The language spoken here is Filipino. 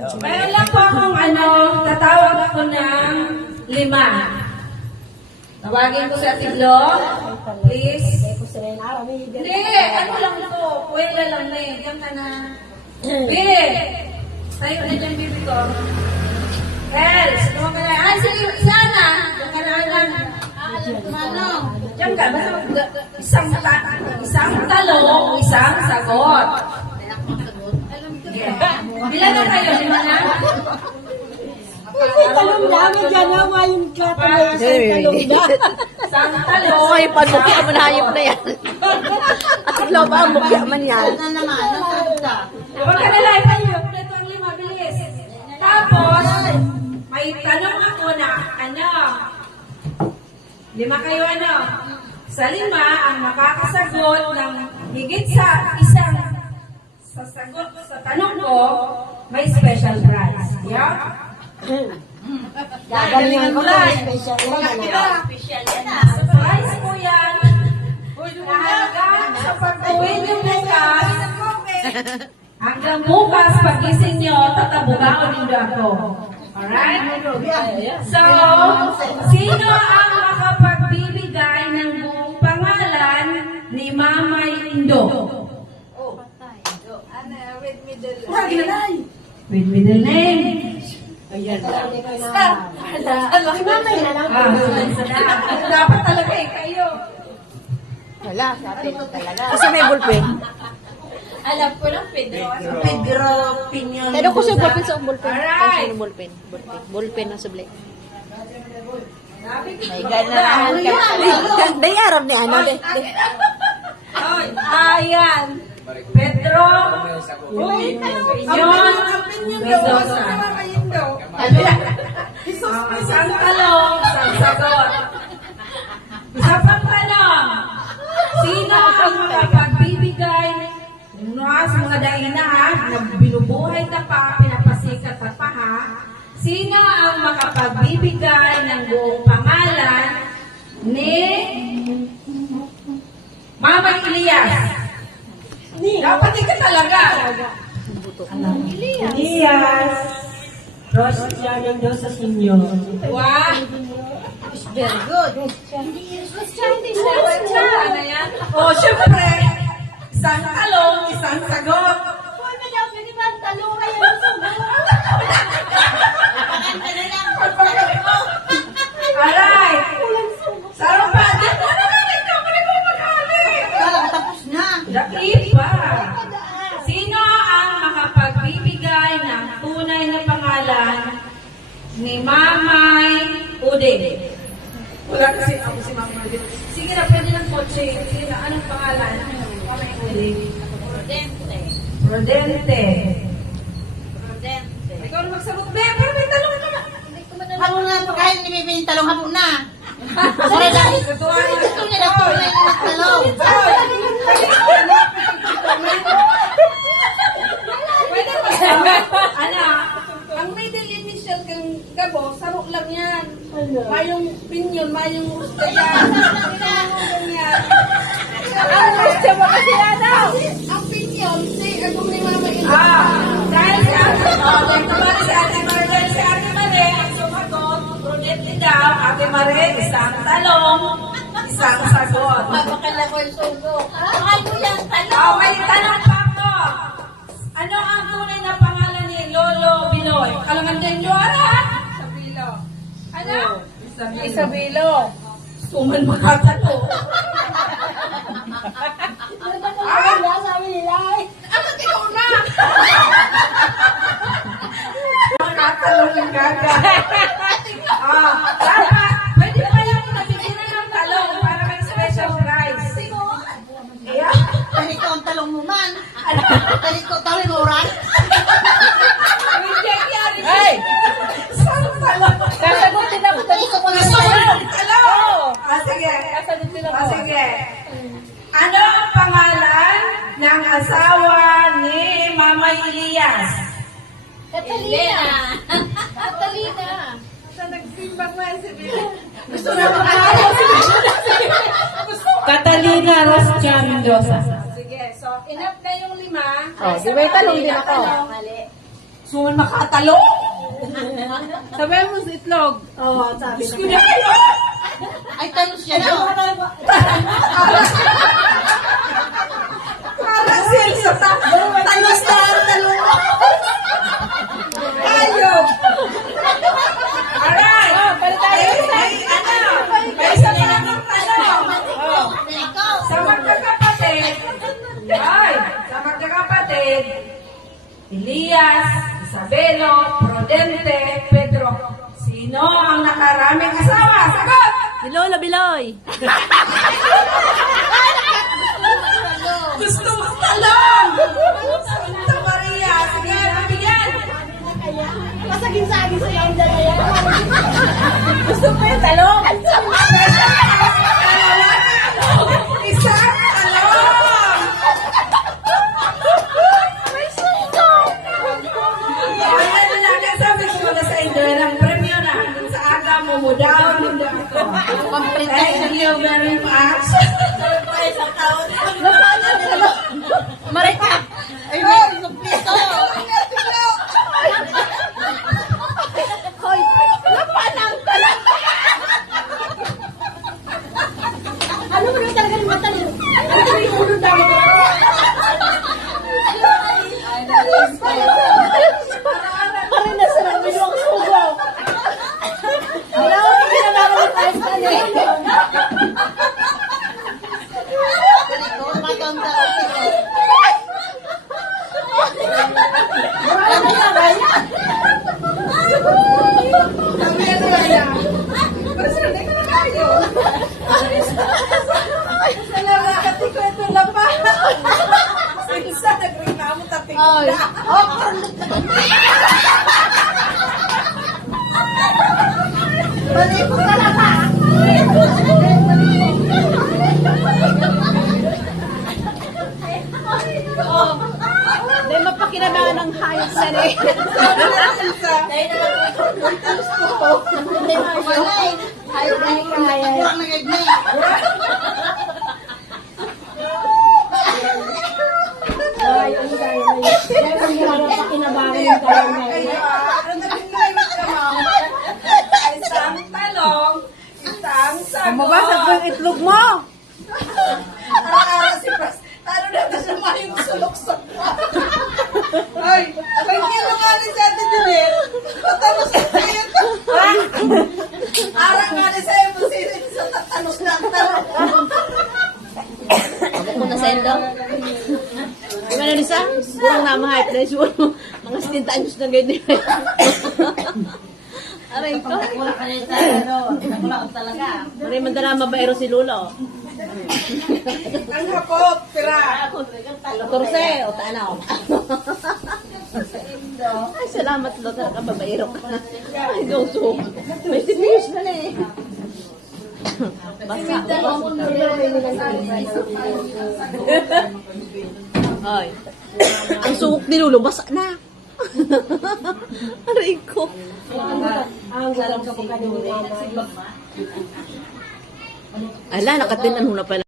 Meron lang po akong tatawag ako ng 5. Tawagin ko sa tiglo. Please. Hindi, ano lang ito. Puwela lang na eh. Diyan ka na. Bibi! Tayo na dyan, bibi ko. Els, tumawa ka na. Ay, sige, isa na. Diyan ka na lang. Diyan ka. Basta isang talong, isang sagot. Bilang na kayo, 5 na? Talong namin dyan nawa yung katalong na. Isang talong. Okay, pag-mukya mo na hayop na yan. At ikaw ba ang mukya man yan? Huwag ka na lang, kayo. Ito ang 5, bilis. Tapos, may tanong ako na, 5 kayo, Sa 5, ang makakasagot ng higit sa isang sasagot sa tanong ko, may special prize. Yeah? Gagalingan ko na special Prize po yan. Hanggang sa pag-uwi niyo bukas, hanggang bukas, pag-gising niyo, tatabugaon niyo ako. Alright? So, sino ang makapagbibigay ng buong pangalan ni Mamay Indo? With middle name. Mamay na lang. Dapat talaga kayo. Wala, sa atin talaga. Kasi may ballpen. Alam ko lang, Pedro. Pedro Pinyon. Pero ko sa ballpen sa ballpen. Alright. Kasi ballpen. Ballpen na subli. May ganahan ka. Day araw ni ano. Ayan. Pedro. Pinyon. Mendoza. Isang talong, isang sagot. Isa pang tanong. Sino ang makapagbibigay sa mga daina na binubuhay na pa, pinapasikat at pa ha? Sino ang makapagbibigay ng buong pangalan ni Mama Elias? Dapat ka talaga. Elias. Rose Janin daw sa sinyo. Wow. Very good. Ano yan? Oh, syempre. Isang talong, isang sagot. Alright. Sarap pa. Di ko naman ikaw. Mali ko magaling. Tapos na. Dakipa. Sino ang makapagbibigay ng tunay na pangalan ni Mamay Udin? Wala kasi ako si Mamay Udin. Sige na, pwede ng kotse. Sige na, anong pangalan? Mamay Udin. Rodente. Ikaw na magsagot. Pero may talong na. Hapon na ito kahit nibibigyan talong hapon na. Para dahil gusto niya na ito na yung talong. Pwede ba? Ang middle initial kang gabo, sarok lang yan. Mayong pinyon, mayong gusto yan. Ang gusto mo kasi ang pinyon, si agong ni Mama Ina. Dahil si Ate Mare, si Ate Mare, si Ate Mare, ang sumagot, Brunette daw, Ate Mare, isang talong, isang sagot. Mapakala ko yung sugo. Ano yan? May tanong pa ako. Ano ang tunay na pangalan ni Lolo Binoy? Kalangandenyo, Isabelo. Ano? Isabelo. Suman makatalo. Sabi nila ay. Ano ikaw na? Makatalo ng gaga. Dapat, pwede pa yung nabigyan ng talong para may special prize. Yeah. Dahil ko ang talong mo man. Dahil ko talong mo ran. Hey! Saan talong? Kasagutin ako. Gusto ko na Gusto mo talong. yung talong? Sige. Sige. Ano ang pangalan ng asawa ni Mamay Elias? Catalina. Sa nagsimba mo si Bill. Gusto na makakalaw. Catalina Roscia Mendoza. Sige, so enough na yung 5. Oh, di ba yung talong din ako? Suman makatalong. Sabay mo sa itlog. Oo, sabi Diyos ko na yun. Ay, talos siya na. Parang silso ta. Talos na ang talong. Ayok. Alright. Para tayo. May isa pa akong tanong. Sa magkakapatid, sa magkakapatid, Elias, Isabelo, Prudente, Pedro, sino ang nakaraming asawa? Sagot! Si Lola Biloy. Gusto mo talong! Santa Maria, sige, mabigyan! Masaging-saging sa'yo ang dala yan. Gusto mo yung talong? Isang talong! Ayan na lang, sabi ko na sa inyo, ang premyo na hanggang sa aga mo mo down. Thank you very much. Marita. Ay, may suplito. Hoy, napanang ka lang. Ano mo naman talaga ng mata niyo? Ano talaga yung ulo dami? Parang nasa namin yung sugo. Wala ko yung ginabago ng ayos ka niya. Matanda. Sabi yan na yan. Pero sir, hindi ka na kayo. Salamat ko ito na pa. Isa nagreklamo tapik Ay. na. Balik ko talaga. Dahil mapakinabangan ng hayop sa rin. Ayaw na kaya. Kurang na ganyan. Ay, ang gaya na yun. Dahil ang hirap pakinabangan ng kaya na yun. Isang talong, isang sagot. Mabasag ko yung itlog mo. Ara-ara si Pras. Talo na ito siya mayong sulok-sok pa. Ay, pag kinungali sa atin din, matapos na sa'yo ito. Arang nga na sa'yo mo sirin sa tatanong lang talong. Ako muna sa endo. Di ba na Lisa? Burang na mahayop na siguro. Mga 70 anyos na ganyan. Aray ko. Wala ka na sa ano. Wala ko talaga. Maray mandala mabaero si Lolo. Ang hapot, pira. 14 o tanaw. Ay, salamat Lolo. Talaga babaero ka. Ay, gusto. May sipiyos na na eh. Basta. Ay. Ang suok ni Lolo, basa na. Aray ko. Ang galang ka po kanina. Ala, nakatinan mo na pala.